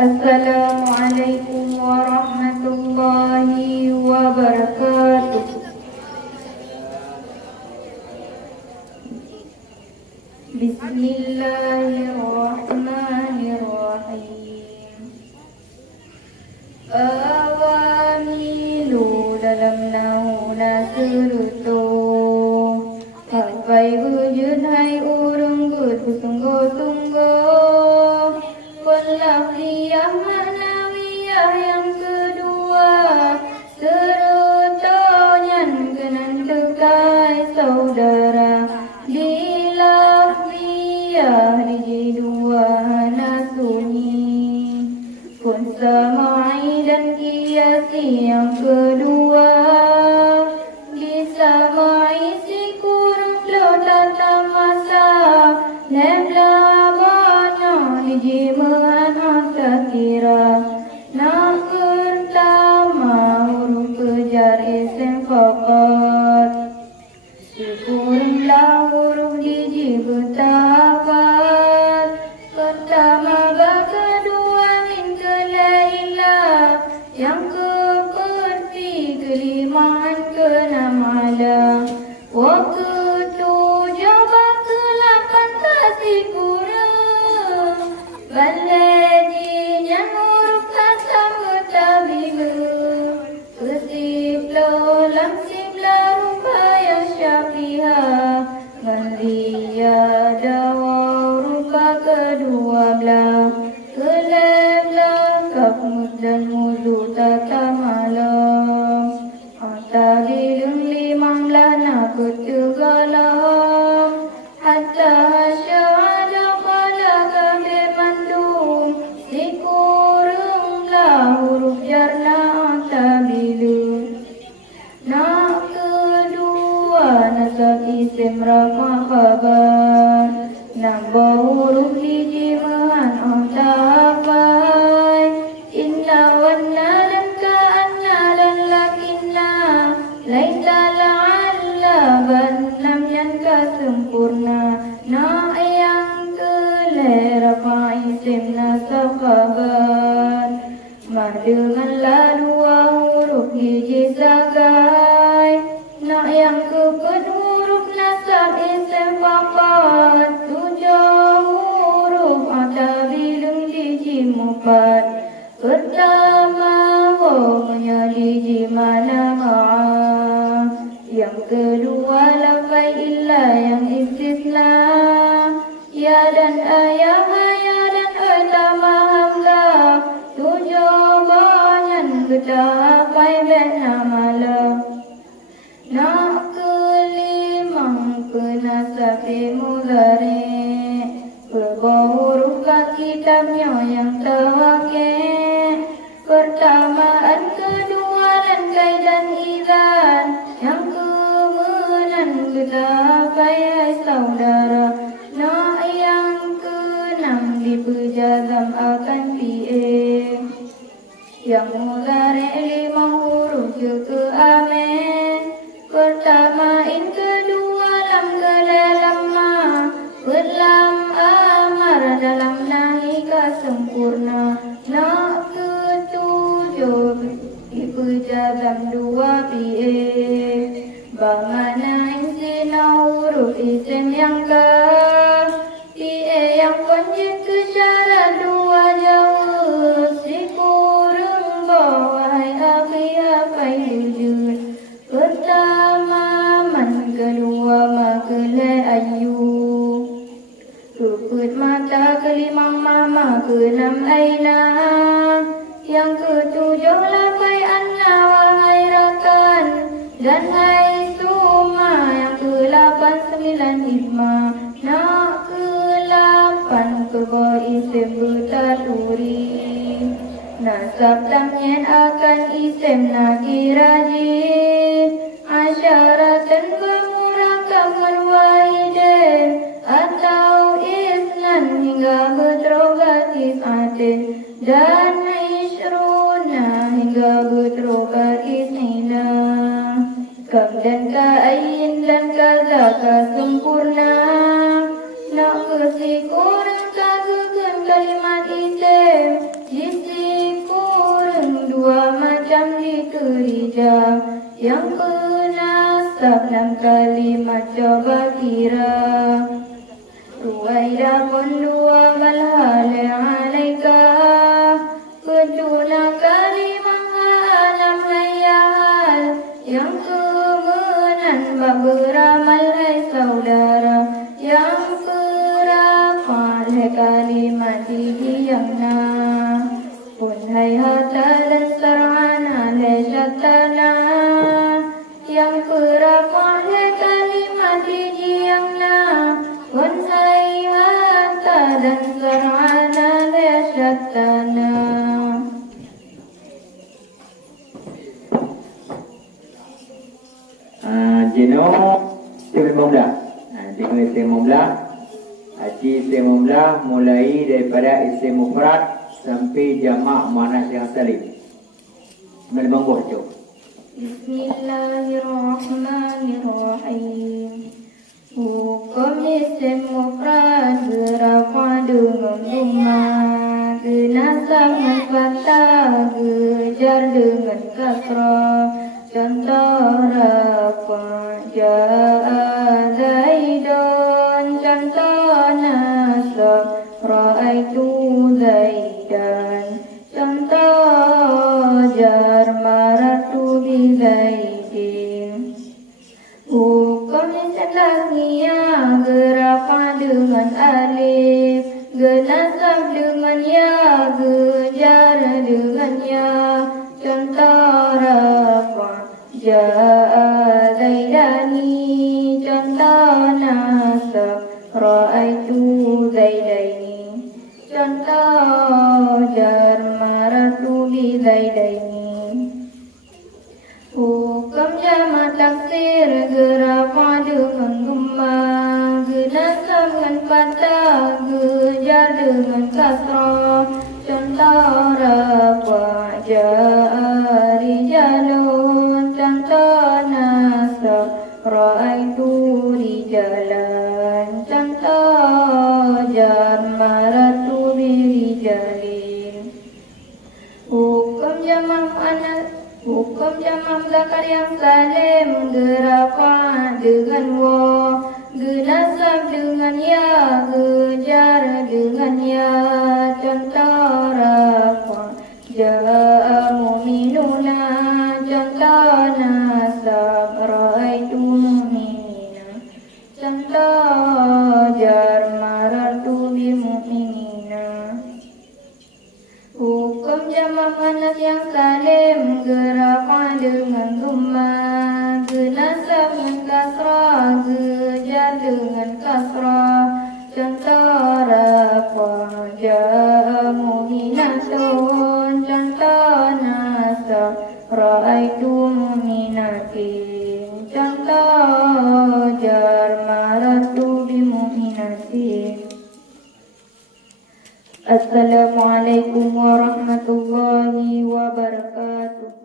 Assalamualaikum warahmatullahi wabarakatuh. Bismillahirrahmanirrahim. Awamilu dalam nauna seruto. Hapai wujud hai urung good sungguh-sungguh. Lafziyah ma'nawiyah yang kedua, serutonya kenan tekai saudara. Di lafziyah di dua nasuni, pun samai dan kiasi yang kedua. Di samai si kurung lo tata masa lebla jimaan asakira. Nak pertama huruf kejar isim fakat, syukurlah huruf jiji bertabat. Pertama baka dua min kelailah, yang keperti kelimaan keenam ala. Waktu tujuh baka lapan tasik kurang. Baladinya huruf kasam mutabimu, kesiblo lamsibla rupaya syafiha. Manliya dawa rupa kedua belah, kelebla kafmud dan mudu tata malam. Atabilung limang lana ketegalam, hatta hasya'ala huruf jarna tabilu. Nak kedua nasab isim rafa khabar, nambah huruf lijiman ontabai. Inna wanna dan ka'anna dan lakinna, laita la'alla bannam yang kesempurna. Nak yang kelai rafa isim nasab khabar, denganlah dua huruf hiji sagai. Nak yang keempat huruf nasab isim fakat, tujuh huruf atabilum hiji mufrad. Pertama wawnya hiji mana ma'a, yang kedua lafai illa yang istisna. Ya dan ayah dan utama hamzah, tujuh banyak ketapai benar malam. Nak kelima penasafi mudhari, berbau huruf kitabnya yang terwakil. Pertamaan kedua dan kaidan izan, yang kemudian ketapai saudara. Nak yang keenam dipejazam akan fi'il, yang mudhari lima huruf ke amin. Pertama in, kedua lam, kelamma, berlam amar dalam nahi sempurna. Nak ketujuh dipejazam dua fi'il, bamana insina huruf isim yang yang panjang kesyarat dua jauh. Si kurung bawahai akhir wujud. Pertama man, kedua makelai ayu. Keput mata, kelima mama, keenam aina. Yang ketujuh lafai anna wahai rakan, dan hai suma. Yang ke-8 9 hikmah. Nak ke-8 keba isim bertaturi, nasab tamyin akan isim nakiraji. Asyaratan bermurakaman wahidin, atau isnan hingga betrobatis atin. Dan ishruna hingga betrobatis nina. Kam dan ka'ayin dan kazaka sempurna. Nak kesikurang kagukan kalimat isim, rija. Yang penasab 6 kalimat coba kira. Ruwaidah pun 2 balhal alaika. Keduna kalimah 6 hayal. Yang kemenan bab beramal hai saudara. Yang kerafal hai kalimat dijiyangna. Pun hai hata dan sarana hai syatana. Yang kerafal hai kalimat dijiyangna. Pun hai hata dan sarana hai syatana. Jenuh semula. Tengok semula. Haji semula mulai daripada isim mufrad sampai jamak muannas yang salim. Memang bodoh. Bismillahirrahmanirrahim. Hukum isim mufrad berafa dengan dhamma, genasab dengan fathah, gejar dengan kasrah. Contoh rafa ja'a zaidun. Contoh nasab ra'aitu zaidan. Contoh jar maratu bi zaidin. Hukum isim tasniyah gerafa dengan alif, genasab dengan ya, gejar dengan ya. Contoh rafa ja'a zaidani. Contoh nasab ra'aitu zaidaini. Contoh jar maratu bi zaidaini. Hukum jamak taksir gerafa dengan dhamma, genasab dengan fathah, gejar dengan kasrah. Contoh rafa ja'a rijalun. Contoh nasab ra'aitu rijalan. Contoh jar maratu bi rijalin. Hukum jamak muannas, hukum jamak zakar yang salim gerafa dengan wa, genasab dengan ya, gejar dengan ya. Contoh rafa ja'a mu'minuna. Contoh nasab ra'aitu mu'minina. Contoh jar marartu bi mu'minina. Hukum jamak muannas yang salim gerafa dengan dhamma, genasab dengan kasrah, gejar dengan kasrah. Contoh rafa ja'a mu'minatun. Contoh nasab ra'aitu mu'minatin. Contoh jar marartu bi mu'minatin. Assalamualaikum warahmatullahi wabarakatuh.